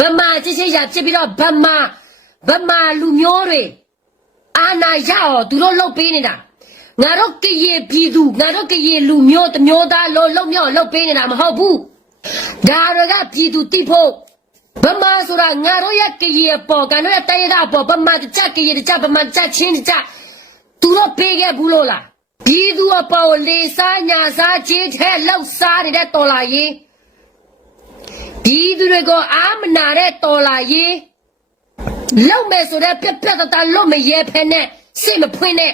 ဗမာချစ်ချစ်ရဖြစ်ပြီးတော့ဗမာဗမာလူမျိုးတွေအာနာရအောင်သူတို့လှုပ်ပေးနေတာငါတို့ကရေပြည်သူငါတို့ကရေလူမျိုးတစ်မျိုးသားလို့လှုပ်မြောက်လှုပ်ပေးနေတာမဟုတ်ဘူးဒါတွေကပြည်သူတိဖို့ဗမာဆိုတာငါတို့ရဲ့ကရေပေါ်ကငါတို့ရဲ့တိုင်းရတာပေါ်ဗမာတကြကရေတကြဗမာတကြချင်းတကြသူတို့ပေးခဲ့ဘူးလို့လားပြည်သူအပေါ်လေစားညာစားချင်းထဲလှုပ်စားနေတဲ့တော်လာရေး ဒီသူတွေကိုအာမနာတဲ့တော်လာရေးလောက်မယ်ဆိုတဲ့ပြက်ပြက်တတလွတ်မရဲဖဲနဲ့စိတ်မဖွင့်နဲ့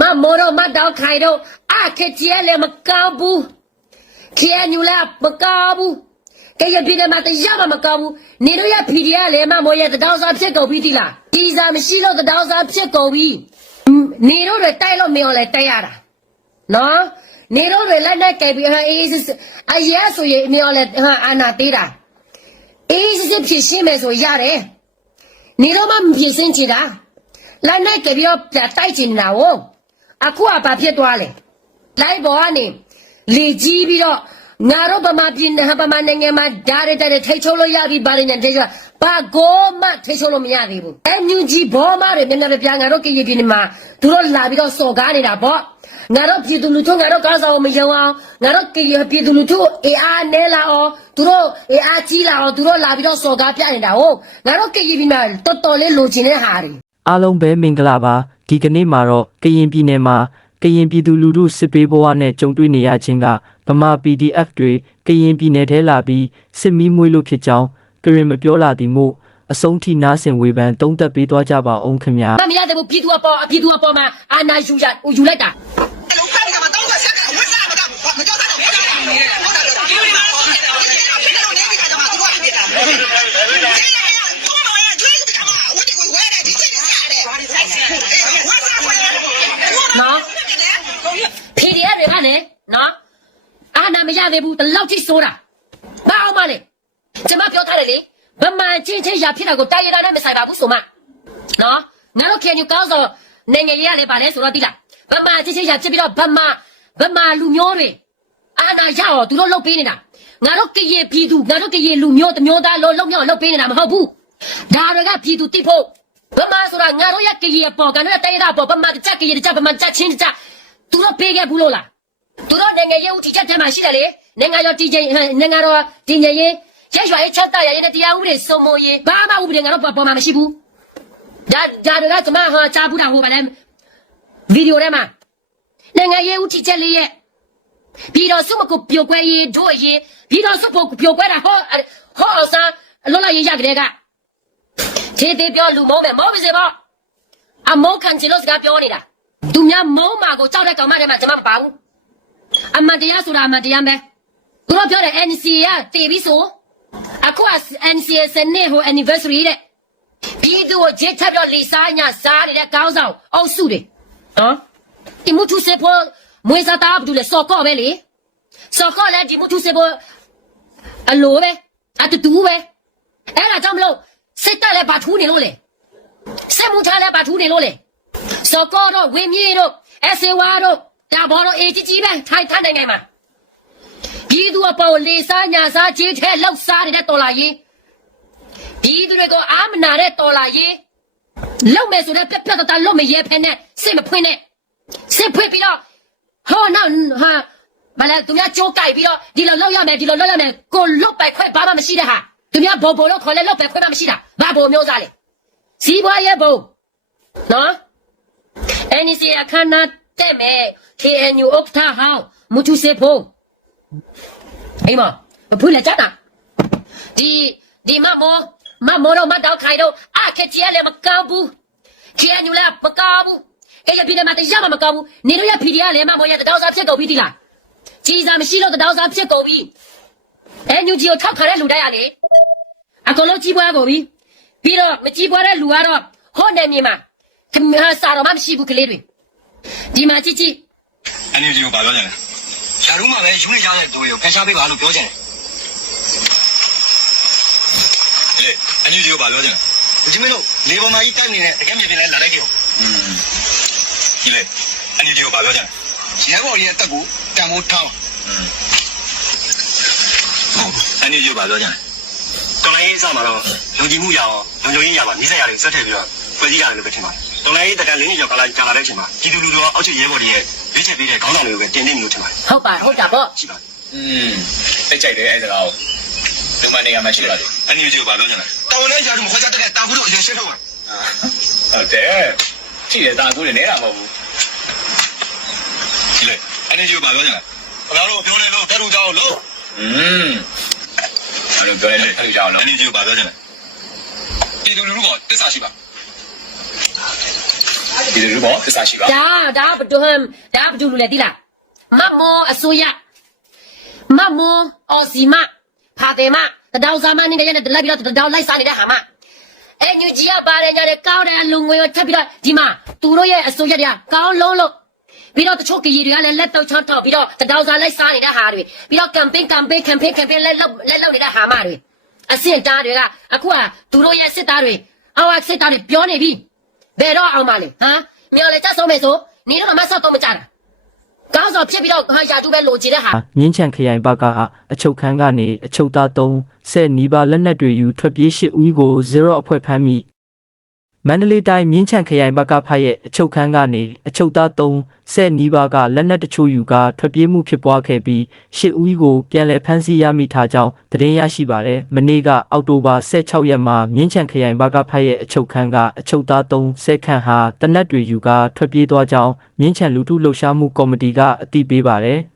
မမောတော့မတောက်ခိုင်တော့အခက်ကြီးလည်းမကောင်းဘူးခေညူလည်းမကောင်းဘူးကဲရပြည်တယ်မှာတရားမှမကောင်းဘူးနေတို့ရ PDF လည်းမမောရဲ့တတောင်းစားဖြစ်ကုန်ပြီတိလားဒီစားမရှိတော့တတောင်းစားဖြစ်ကုန်ပြီနေတို့တွေတိုက်လို့မရောလဲတိုက်ရတာနော်နေတော့တွေလက်နဲ့ကဲပြီးဟာအေးစစ်စစ်အရက်ဆိုရင်မျောလဲဟာအာနာသေးတာ အေးစစ်စစ်ဖြစ်ရှင်းမယ်ဆိုရတယ်နေတော့မှမဖြစ်ရှင်းချင်တာလက်နဲ့ကဲပြီးတော့ပြတိုက်ချင်နေတာ哦အခုကဘာဖြစ်သွားလဲလိုက်ပေါ်ကနေလေကြီးပြီးတော့ငါတို့ဗမာပြည်နဲ့ဗမာနိုင်ငံမှာဓာတ်ရတဲ့ထိတ်ချုံလို့ရပြီဗာရင်တဲ့ကဘာကိုမှထိတ်ချုံလို့မရသေးဘူးအန်ယူဂျီဘောမတွေမျက်နှာပြငါတို့ကရေပြည်နေမှာသူတို့လာပြီးတော့စော်ကားနေတာပေါ့ ငါတို့ပြည်သူလူထုငါတို့ကားဆောင်မယုံအောင်ငါတို့ကရပြည်သူလူထုအေးအားနဲလာအောင်သူတို့အေးအားကြီးလာအောင်သူတို့လာပြီးတော့စော်ကားပြနေတာဟုတ်ငါတို့ကရပြည်မှာတော်တော်လေးလိုချင်တဲ့ဟာတွေအားလုံးပဲမင်္ဂလာပါဒီကနေ့မှာတော့ကရင်ပြည်နယ်မှာကရင်ပြည်သူလူထုစစ်ပေးဘဝနဲ့ကြုံတွေ့နေရခြင်းကဗမာ PDF တွေကရင်ပြည်နယ်ထဲလာပြီးစစ်မီးမွေးလို့ဖြစ်ကြောင်းကရင်မပြောလာသည်မို့အဆုံးထိနားဆင်ဝေဖန်တုံးသက်ပေးသွားကြပါအောင်ခင်ဗျာမမရတဲ့ဘူးပြည်သူအပေါ်အပြည်သူအပေါ်မှာအာနာယူရယူလိုက်တာ သေးဘူးတလောက်ထိစိုးတာဘာအောင်မလဲကျွန်မပြောထားတယ်လေဗမာချင်းချင်းရဖြစ်တာကိုတာရတာနဲ့မဆိုင်ပါဘူးဆိုမှနော်ငါတို့ခင်ယူကောင်းစောနိုင်ငံရေးရလဲပါလဲဆိုတော့တိလားဗမာချင်းချင်းရဖြစ်ပြီးတော့ဗမာဗမာလူမျိုးတွေအာနာရအောင်သူတို့လုပ်ပေးနေတာငါတို့ကရေပြည်သူငါတို့ကရေလူမျိုးတစ်မျိုးသားလုံးလုံးမြောက်လုပ်ပေးနေတာမဟုတ်ဘူးဒါတွေကပြည်သူတိဖို့ဗမာဆိုတာငါတို့ရကရေပေါ်ကငါတို့ရတိုင်းရတာပေါ်ဗမာတကြကရေတကြဗမာကြချင်းတကြသူတို့ပေးခဲ့ဘူးလို့လား သူတို့နိုင်ငံရေးဦးတည်ချက်ထဲမှာရှိတယ်လေနိုင်ငံတော်တည်ခြင်းနိုင်ငံတော်တည်ငြိမ်ရေးရရွာရေးချက်တရရေးနဲ့တရားဥပဒေစိုးမိုးရေးဘာမှဥပဒေငါတို့ပေါ်ပေါ်မှာမရှိဘူးဒါဒါတွေကကျွန်မဟာကြားဘူးတာဟိုဗလဲဗီဒီယိုထဲမှာနိုင်ငံရေးဦးတည်ချက်လေးရဲ့ပြီးတော့စုမကိုပြိုကွဲရေးတို့ရေးပြီးတော့စုဖို့ပြိုကွဲတာဟောဟောအောင်စားလောလာရေးရကြတဲ့ကသေးသေးပြောလူမုန်းမယ်မဟုတ်ပါစေပေါ့အမောခံချင်လို့စကားပြောနေတာသူများမုံမာကိုကြောက်တဲ့ကောင်မတွေမှာကျွန်မမပါဘူး အမှန်တရားဆိုတာအမှန်တရားပဲသူတို့ပြောတယ် NCA ကတည်ပြီဆိုအခုက NCA စနေဟို anniversary တဲ့ဒီသူကိုဂျစ်ထပ်တော့လီစားညာစားနေတဲ့ကောင်းဆောင်အုပ်စုတွေနော်ဒီမှုသူစေဖို့မွေးစားတာဘူးလေစော်ကော့ပဲလေစော်ကော့လည်းဒီမှုသူစေဖို့အလိုပဲအတူတူပဲအဲ့ဒါကြောင့်မလို့စစ်တပ်လည်းဗာထူးနေလို့လေစစ်မှုထမ်းလည်းဗာထူးနေလို့လေစော်ကောတော့ဝင်းမြေတို့အဆေဝါတို့ ဒါဘောတော့အေးကြီးကြီးပဲထိုင်ထိုင်နိုင်ငံမှာပြည်သူအပေါ်လေစားညာစားကြီးထဲလောက်စားနေတဲ့တော်လာရေးပြည်သူတွေကိုအာမနာတဲ့တော်လာရေးလောက်မယ်ဆိုတဲ့ပြက်ပြက်တတလွတ်မရဲဖဲနဲ့စိတ်မဖွင့်နဲ့စိတ်ဖွင့်ပြီးတော့ဟောနောက်ဟာမလဲသူများကြိုးကြိုက်ပြီးတော့ဒီလိုလောက်ရမယ်ဒီလိုလောက်ရမယ်ကိုလွတ်ပိုက်ခွဲဘာမှမရှိတဲ့ဟာသူများဘောဘောလို့ခေါ်လဲလွတ်ပိုက်ခွဲမှမရှိတာဘာဘောမျိုးစားလဲစီးပွားရေးဘုံနော် NEC အခမ်းအနား တက်မဲ့ KNU ဥက္ကဋ္ဌဟောင်းမူတူစေဖို့အိမ်မမဖွင့်လက်ကြတာဒီဒီမမောမမောတော့မတောက်ခိုင်တော့အခက်ကြီးလည်းမကောင်းဘူး KNU လည်းမကောင်းဘူးအဲ့ဒီပြည်မှာတရားမှမကောင်းဘူးနေတို့ရ PDF လည်းမမောရတတော်စားဖြစ်ကုန်ပြီဒီလားကြီးစားမရှိလို့တတော်စားဖြစ်ကုန်ပြီ NUG ကိုထောက်ခံတဲ့လူတိုင်းရလေအကုန်လုံးကြီးပွားကုန်ပြီပြီးတော့မကြီးပွားတဲ့လူကတော့ဟိုနယ်မြေမှာခမစာတော့မရှိဘူးကလေးတွေ ဒီမှာကြည့်ကြည့်အန်ယူဂျီကိုပါပြောကြတယ်ရှာရူးမှာပဲယူနေကြတဲ့သူတွေကိုဖယ်ရှားပေးပါလို့ပြောကြတယ်လေအန်ယူဂျီကိုပါပြောကြတယ်ဒီမင်းတို့လေပေါ်မှာကြီးတိုက်နေတဲ့တကယ်မြင်ပြလဲလာလိုက်ကြအောင်ဒီလေအန်ယူဂျီကိုပါပြောကြတယ်ရဲဘော်ရဲ့တက်ကိုတံမိုးထောင်းအန်ယူဂျီကိုပါပြောကြတယ်တော်လိုင်းရေးဆောင်မှာတော့လုံခြုံမှုရအောင်လုံခြုံရေးရပါနိစ္စရာတွေဆက်ထည့်ပြီးတော့ဖွဲ့စည်းကြတယ်လို့ပဲထင်ပါတယ် တော်လိုင်းရေးတကန်လင်းကြီးကြောင့်ကာလာကာလာတဲ့အချိန်မှာပြည်သူလူထုရောအောက်ခြေရဲဘော်တွေရဲ့ရွေးချယ်ပေးတဲ့ခေါင်းဆောင်တွေကိုပဲတင်နေလို့ထင်ပါတယ် ဟုတ်ပါဟုတ်တာပေါ့ ရှိပါတယ် อืมသိကြိုက်တယ်အဲ့ဒါကိုဒီမနေရာမှာရှိပါလေ အန်ယူဂျီကိုဘာပြောချင်လဲ တောင်းနေကြလို့မခေါ်ကြတဲ့တာဘူးတို့အရင်ရှင်းတော့ ဟုတ်တယ်ကြည့်တယ်တာကူးတယ်နေတာမဟုတ်ဘူး ဒီလေအန်ယူဂျီကိုဘာပြောချင်လဲဘာလို့ပြောလဲလို့တက်လူကြောက်လို့ อืมအဲ့လိုပြောရတယ်အဲ့လိုကြောက်လို့ အန်ယူဂျီကိုဘာပြောချင်လဲ ပြည်သူလူထုကတစ္ဆာရှိပါ ဒီလိုပေါ့သစ္စာရှိပါဒါဒါဘဒုဟမ်ဒါဘဒူလူလေတိလားမမောအစိုးရမမောအော်စီမဖာတယ်မတဒေါစာမနေတဲ့ရတဲ့လိုက်ပြီးတော့တဒေါလိုက်စားနေတဲ့ဟာမအဲညူကြီးကပါတယ်ညာတဲ့ကောင်းတဲ့အလုံငွေကိုထပ်ပြီးတော့ဒီမှာသူတို့ရဲ့အစိုးရတွေကကောင်းလုံးလို့ပြီးတော့တချို့ကကြီးတွေကလည်းလက်တော့ချောင်းထောက်ပြီးတော့တဒေါစာလိုက်စားနေတဲ့ဟာတွေပြီးတော့ campaign campaign campaign campaign လက်လောက်လက်လောက်နေတဲ့ဟာမတွေအစင်တားတွေကအခုကသူတို့ရဲ့စစ်သားတွေအောက်စစ်သားတွေပြောနေပြီ ဘယ်တော့အောင်မလဲဟမ်မြော်လေကြဆုံးမယ်ဆိုနေတော့မဆောက်တော့မကြတာကောင်းစော်ဖြစ်ပြီးတော့ဟာယာတူပဲလိုချင်တဲ့ဟာမြင်းချံခရိုင်ဘက်ကအချုပ်ခန်းကနေအချုပ်သား3ဆယ်နီးပါးလက်နက်တွေယူထွက်ပြေးရှိဦးကို0အဖွဲ့ဖမ်းမိ မန္တလေးတိုင်းမြင်းချံခရိုင်ဘက်ကဖတ်ရဲ့အချုပ်ခန်းကနေအချုပ်သား3ဆယ်နီးပါးကလက်နက်တချို့ယူကာထွက်ပြေးမှုဖြစ်ပွားခဲ့ပြီးရှစ်ဦးကိုပြန်လည်ဖမ်းဆီးရမိထားကြောင်းသတင်းရရှိပါတယ်။မနေ့ကအောက်တိုဘာ16ရက်မှာမြင်းချံခရိုင်ဘက်ကဖတ်ရဲ့အချုပ်ခန်းကအချုပ်သား3ဆယ်ခန့်ဟာတနက်တွေယူကာထွက်ပြေးသွားကြောင်းမြင်းချံလူထုလှုပ်ရှားမှုကော်မတီကအသိပေးပါတယ်။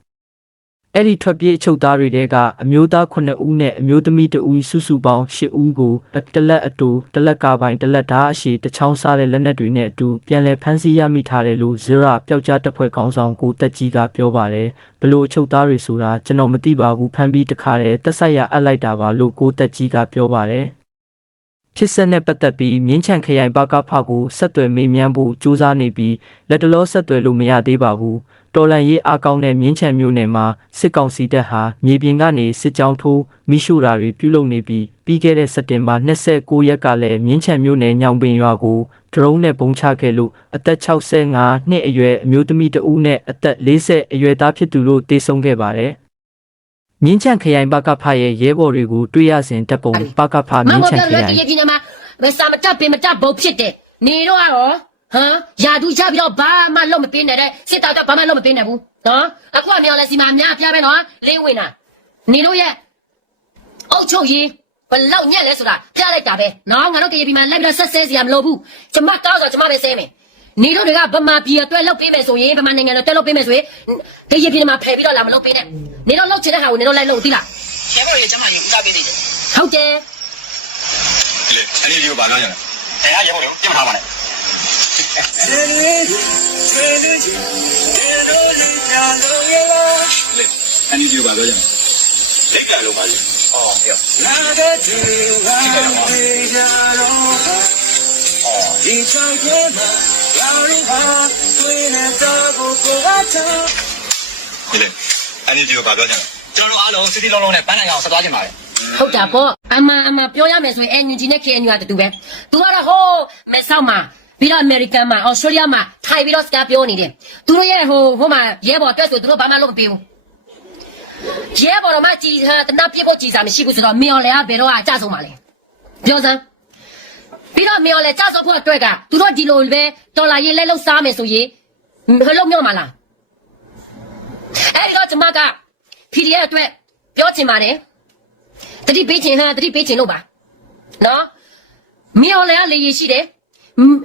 အဲ့ဒီထွက်ပြေးအချုပ်သားတွေတဲကအမျိုးသား9ဦးနဲ့အမျိုးသမီး2ဦးစုစုပေါင်း10ဦးကိုတလက်အတူတလက်ကပိုင်းတလက်ဓာတ်အရှိတချောင်းစားတဲ့လက်နက်တွေနဲ့အတူပြန်လည်ဖမ်းဆီးရမိထားတယ်လို့ဇေရာပျောက်ကြားတပ်ဖွဲ့ခေါင်းဆောင်ကိုတက်ကြီးကပြောပါတယ်ဘလို့အချုပ်သားတွေဆိုတာကျွန်တော်မသိပါဘူးဖမ်းပြီးတခါတည်းတက်ဆက်ရအပ်လိုက်တာပါလို့ကိုတက်ကြီးကပြောပါတယ်ဖြစ်ဆက်နဲ့ပတ်သက်ပြီးမြင်းချံခရိုင်ဘကဖကိုဆက်သွယ်မေးမြန်းဖို့ကြိုးစားနေပြီးလက်တလောဆက်သွယ်လို့မရသေးပါဘူး တော်လန်ရေးအကောင်းတဲ့မြင်းချံမျိုးနယ်မှာစစ်ကောင်စီတပ်ဟာမြေပြင်ကနေစစ်ကြောင်းထိုးမိရှုတာတွေပြုလုပ်နေပြီးပြီးခဲ့တဲ့စက်တင်ဘာ29ရက်ကလည်းမြင်းချံမျိုးနယ်ညောင်ပင်ရွာကိုဒရုန်းနဲ့ပုံချခဲ့လို့အသက်65နှစ်အရွယ်အမျိုးသမီးတဦးနဲ့အသက်40အရွယ်သားဖြစ်သူတို့တေဆုံးခဲ့ပါတယ်မြင်းချံခရိုင်ဘကဖရဲ့ရဲဘော်တွေကိုတွေ့ရစဉ်တပ်ပုံဘကဖမမြင်းမောချံပြောခလို့ရိုင်တရပြင်းမှာမစာမတက်ပင်မတက်ဘုတ်ဖြစ်တယ်နေတော့ရော ဟမ်ယာတူချပြီးတော့ဘာမှလုပ်မပေးနဲ့တဲ့စစ်သားကဘာမှလုပ်မပေးနဲ့ဘူးနော်အခုကမြော်လဲစီမှာအများပြားပဲနော်လင်းဝင်တာနေတို့ရဲ့အုတ်ချုပ်ရေးဘလောက်ညက်လဲဆိုတာပြလိုက်တာပဲနော်ငါတို့ကရပြမှာလိုက်ပြီးတော့ဆက်ဆဲစီရမလို့ဘူးကျမကောက်ဆိုကျမပဲဆဲမယ်နေတို့တွေကဗမာပြည်အတွက်လောက်ပေးမယ်ဆိုရင်ဗမာနိုင်ငံအတွက်လောက်ပေးမယ်ဆိုရင်ကရပြမှာဖယ်ပြီးတော့လာမလုပ်ပေးနဲ့နေတို့လောက်ချင်တဲ့ဟာကိုနေတို့လိုက်လို့သိလားရဲဘော်တွေကျမရင်ဦးစားပေးနေတယ်ဟုတ်တယ်ဒီလေအန်ယူဂျီကိုဘာပြောချင်လဲ အဲရဲဘော်တွေကိုပြတ်မထားပါနဲ့လေအန်ယူဂျီကိုဘာပြောချင်လဲလိတ်ကလုံးပါလေအော်ဟေ့ဒီလေအန်ယူဂျီကိုဘာပြောချင်လဲကျွန်တော်တို့အားလုံးစစ်တီလုံးလုံးနဲ့ပန်းနိုင်အောင်ဆက်သွားကြပါမယ်ဟုတ်တာပေါ့အမအမပြောရမယ်ဆိုရင် NUG နဲ့ KNU ကတူပဲသူကတော့ဟိုမဲဆောက်မှာ ပြီးတော့ American မှာ Australia မှာထိုင်ပြီးတော့စကားပြောနေတယ်သူတို့ရဲ့ဟိုဟိုမှာရဲဘော်အတွက်ဆိုသူတို့ဘာမှလုပ်မပေးဘူးရဲဘော်တော့မှကြည်ဟာတနာပြေဖို့ကြည်စားမရှိဘူးဆိုတော့မြော်လဲကဘယ်တော့အကြဆုံးပါလဲပြောစမ်းပြီးတော့မြော်လဲကြဆုံးဖို့အတွက်ကသူတို့ဒီလိုပဲဒေါ်လာရေးလဲလောက်စားမယ်ဆိုရင်ဟိုလုံးမြော့မှာလားအဲ့ဒီတော့ကျွန်မက PDF အတွက်ပြောချင်ပါတယ်တတိပေးခြင်းဟာတတိပေးခြင်းလို့ပါနော်မြော်လဲကလေရရှိတယ်မ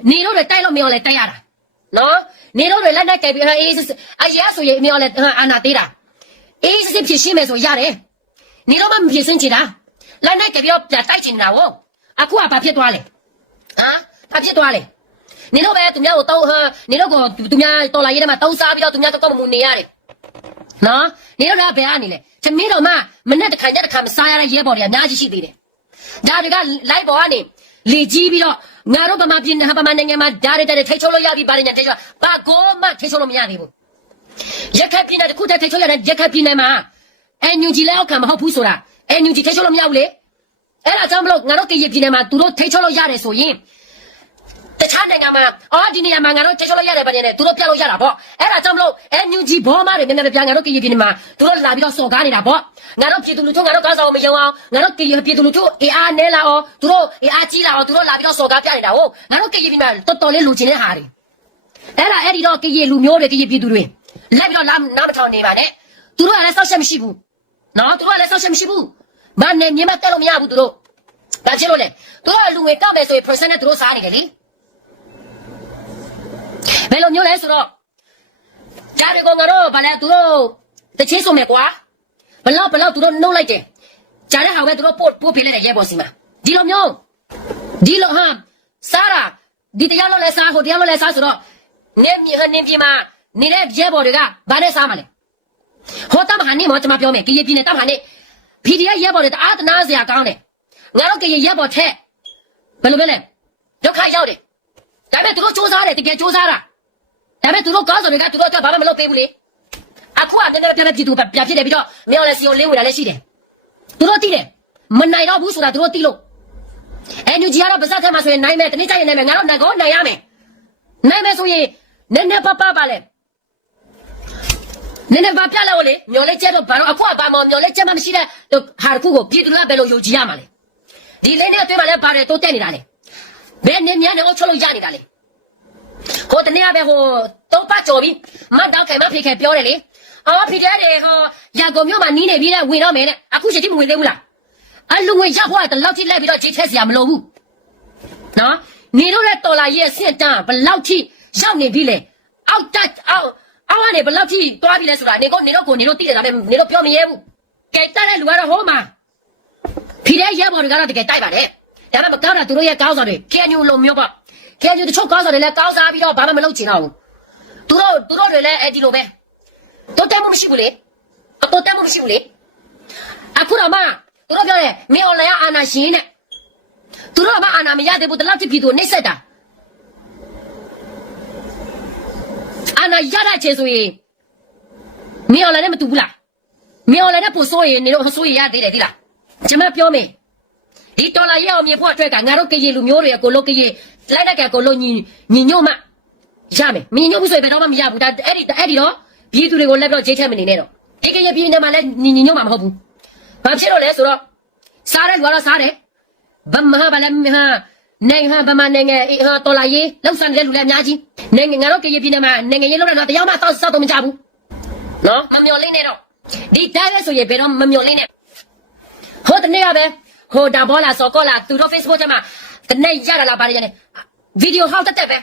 နေတော့လည်းတိုက်လို့မြော်လဲတိုက်ရတာနော်နေတော့လည်းလက်နဲ့ကယ်ပြီးဟာအေးစစ်စစ်အရာဆိုရင်မြော်လဲဟာအာနာသေးတာအေးစစ်စစ်ဖြစ်ရှင်းမယ်ဆိုရတယ်နေတော့မှမဖြစ်စင်းချင်တာလက်နဲ့ကယ်ပြီးတော့ပြတိုက်ချင်တာဝအခုကဘာဖြစ်သွားလဲဟမ်ဘာဖြစ်သွားလဲနေတော့ပဲသူများကိုတောင်းဟာနေတော့ကသူများတော်လာရေးထဲမှာတောင်းစားပြီးတော့သူများတော့ကောက်မမှုနေရတယ်နော်နေတော့ဘယ်ကနေလဲသမီးတော်မမနဲ့တစ်ခါကြတစ်ခါမစားရတဲ့ရဲဘော်တွေအများကြီးရှိသေးတယ်ဒါတွေကလိုက်ပေါ်ကနေ လေကြီးပြီးတော့ငါတို့ဗမာပြည်ဟာဗမာနိုင်ငံမှာဓာတ်တွေတဲ့ထိတ်ချုံလို့ရပြီဗာညာထိတ်ချုံဘာကိုမှထိတ်ချုံလို့မရသေးဘူးရက်ခတ်ပြည်နယ်တစ်ခုတည်းထိတ်ချုံရတဲ့ရက်ခတ်ပြည်နယ်မှာအန်ယူဂျီလက်အောက်ခံမဟုတ်ဘူးဆိုတာအန်ယူဂျီထိတ်ချုံလို့မရဘူးလေအဲ့ဒါကြောင့်မလို့ငါတို့ကရပြည်နယ်မှာသူတို့ထိတ်ချုံလို့ရတယ်ဆိုရင် တခြားနိုင်ငံမှာအော်ဒီနေရာမှာငါတို့ချက်ချလို့ရတယ်ဗနေနဲ့သူတို့ပြလို့ရတာပေါ့အဲ့ဒါကြောင့်မလို့အဲညူဂျီဘောမတွေမြန်မြန်ပြန်ငါတို့ကရင်ပြည်နယ်မှာသူတို့လာပြီးတော့စော်ကားနေတာပေါ့ငါတို့ပြည်သူလူထုငါတို့ကားဆောင်မယုံအောင်ငါတို့ကရင်ပြည်သူလူထုအေအားနဲလာအောင်သူတို့အေအားကြီးလာအောင်သူတို့လာပြီးတော့စော်ကားပြနေတာဟုတ်ငါတို့ကရင်ပြည်မှာတော်တော်လေးလူချင်းတဲ့ဟာတွေအဲ့ဒါအဲ့ဒီတော့ကရင်လူမျိုးတွေကရင်ပြည်သူတွေလက်ပြီးတော့လာနားမထောင်နေပါနဲ့သူတို့ကလည်းစောက်ချက်မရှိဘူးနော်သူတို့ကလည်းစောက်ချက်မရှိဘူးဘာနဲ့မြင်မတက်လို့မရဘူးသူတို့ဒါဖြစ်လို့လေသူတို့ကလူငွေကောက်မယ်ဆိုရင် percent နဲ့သူတို့စားနေတယ်လေ ဘယ်လိုမျိုးလဲဆိုတော့ကြားရကောငါတို့ဗာလဲသူတို့တချင်းဆိုမယ်ကွာဘလောက်ဘလောက်သူတို့နှုတ်လိုက်တယ်ကြားတဲ့ဟာပဲသူတို့ပို့ပို့ပေးလိုက်တယ်ရဲဘော်စီမှာဒီလိုမျိုးဒီလိုဟာစားတာဒီတရားလို့လဲစားဟိုတရားလို့လဲစားဆိုတော့နေမြေဟနေပြေမှာနေတဲ့ရဲဘော်တွေကဘာနဲ့စားမှာလဲဟောတမဟာနေမောကျွန်မပြောမယ်ကရေပြည်နယ်တမဟာနေ PDF ရဲဘော်တွေတအားတနာစရာကောင်းတယ်ငါတို့ကရေရဲဘော်ထက်ဘယ်လိုပဲလဲဒုက္ခရောက်တယ်ဒါပေမဲ့သူတို့စူးစမ်းတယ်တကယ်စူးစမ်းတာ ဒါပေမဲ့သူတို့ကောင်းဆောင်တွေကသူတို့အတွက်ဘာမှမလုပ်ပေးဘူးလေအခုကတကယ်ပြပြပြည်သူပြဖြစ်တယ်ပြီးတော့မြောက်လဲစီကိုလင်းဝင်တာလည်းရှိတယ်သူတို့သိတယ်မနိုင်တော့ဘူးဆိုတာသူတို့သိလို့အဲညူဂျီကတော့ပါဇက်ထဲမှာဆိုရင်နိုင်မယ်တနေ့ကျရင်နိုင်မယ်ငါတို့နိုင်ကောနိုင်ရမယ်နိုင်မယ်ဆိုရင်နည်းနည်းပပပါလဲနည်းနည်းပါပြလိုက်လို့လေမျော်လဲကျဲတော့ဘာတော့အခုကဘာမှမျော်လဲကျဲမှမရှိတဲ့ဟာတစ်ခုကိုပြည်သူကဘယ်လိုယုံကြည်ရမှာလဲဒီလိမ့်နဲ့အတွင်းမှာလည်းပါတယ်တိုးတက်နေတာလေဘယ်နေမြန်းနေအောင်ချလို့ရနေတာလေ ဟိုတနေ့ကပဲဟိုသုံးပတ်ကြော်ပြီးမတ်တောက်ခိုင်မဖေခဲပြောတယ်လေအော်ဖေတဲ့တယ်ဟောရန်ကုန်မြို့မှာနီးနေပြီးတဲ့ဝင်တော့မယ်တဲ့အခုချိန်ထိမဝင်သေးဘူးလားအလူငွေရဖို့ကတလောက်ထိလိုက်ပြီးတော့ချိန်ထက်စရာမလိုဘူးနော်နေတို့ရဲ့တော်လာရဲ့ဆင့်တန်းဘလောက်ထိရောက်နေပြီလေအောက်တက်အောက်အောက်ကနေဘလောက်ထိတွားပြီလဲဆိုတာနေကိုနေတို့ကိုနေတို့သိတယ်ဒါပေမဲ့နေတို့ပြောမရဲဘူးကဲတက်တဲ့လူကတော့ဟိုမှာဖီတဲ့ရဲဘော်တွေကတော့တကယ်တိုက်ပါတယ်ဒါပေမဲ့မကောင်းတာသူတို့ရဲ့ကောင်းဆောင်တွေကဲညူလိုမျိုးပေါ့ ကဲညူတချို့ကောင်းဆောင်တွေလည်းကောင်းစားပြီးတော့ဘာမှမလုပ်ချင်တော့ဘူးသူတို့သူတို့တွေလည်းအဲ့ဒီလိုပဲတိုးတက်မှုမရှိဘူးလေအတိုးတက်မှုမရှိဘူးလေအခုတော့မှသူတို့ပြောတယ်မင်းအွန်လိုင်းအာနာရှင်တဲ့သူတို့ကမှအာနာမရသေးဘူးတလောက်တိပြည်သူနှိမ့်ဆက်တာအာနာရတဲ့ချေဆိုရင်မင်းအွန်လိုင်းနဲ့မတူဘူးလားမင်းအွန်လိုင်းနဲ့ပို့ဆိုရင်နေတော့ဆိုရင်ရသေးတယ်ဒီလားကျွန်မပြောမယ် ဒီတော်လာရဲ့အောင်မြေဖို့အတွက်ကငါတို့ကရင်လူမျိုးတွေအကိုလုံးကရင်လိုက်တဲ့ကကိုလုံးညီညီညွတ်မှရမယ်မညီညွတ်ဘူးဆိုရင်ဘယ်တော့မှမရဘူးဒါအဲ့ဒီအဲ့ဒီတော့ပြည်သူတွေကိုလက်တော့ဂျိတ်ထက်မနေနဲ့တော့ဒီကရင်ပြည်နယ်မှာလည်းညီညီညွတ်မှာမဟုတ်ဘူးဘာဖြစ်လို့လဲဆိုတော့စားတဲ့လူကတော့စားတယ်ဗမာဗလည်းဟာနိုင်ဟာဗမာနိုင်ငံအေးဟာတော်လာရေးလောက်ဆန်တဲ့လူလည်းအများကြီးနိုင်ငံငါတို့ကရင်ပြည်နယ်မှာနိုင်ငံရေးလောက်တော့တရားမှတောက်စောက်တော့မကြဘူးနော်မမျော်လင့်နဲ့တော့ဒီတိုင်းပဲဆိုရင်ဘယ်တော့မမျော်လင့်နဲ့ဟိုတနေ့ကပဲ ဟိုဒါဘောလာစောကောလာသူတို့ Facebook ထဲမှာတနေ့ရတာလားဗါရရနေဗီဒီယိုဟောက်တက်တက်ပဲ